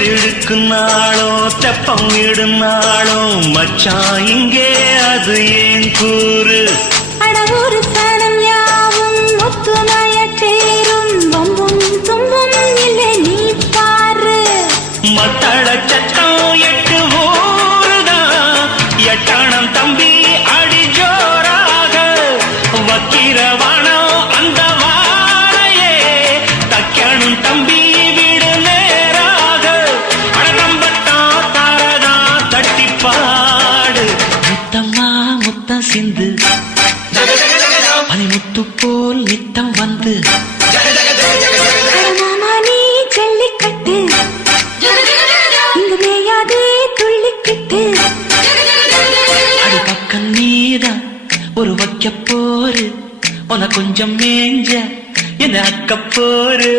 தேரிழுக்குன்னாளோ தெப்பம் விடுனாளோ மச்சான் இங்கே அது ஏன் கூறு அடவொரு சனம் யாவும் ஒத்துமைய சேரும் வம்பும் தும்பும் இல்லை நீ பாரு மத்தள சட்டம் 8 ஊருதான் எட்டாணம் தம்பி அடி ஜோராக வக்கிரவானம் அந்த வாழையே தக்கணும் தம்பி வீடு நேராக அடம்பத்தான் தாரதா தட்டிப்பாடு முத்தம்மா முத்தம் சிந்து பனிமுத்து போல் நித்தம் வந்து மாமா நீ ஜல்லிக்கட்டு இங்கு மேயாதே துள்ளிக்கிட்டு அடி பக்கம் நீதான் ஒரு வைக்க போரு உன கொஞ்சம் மேஞ்ச என்ன அக்க போரு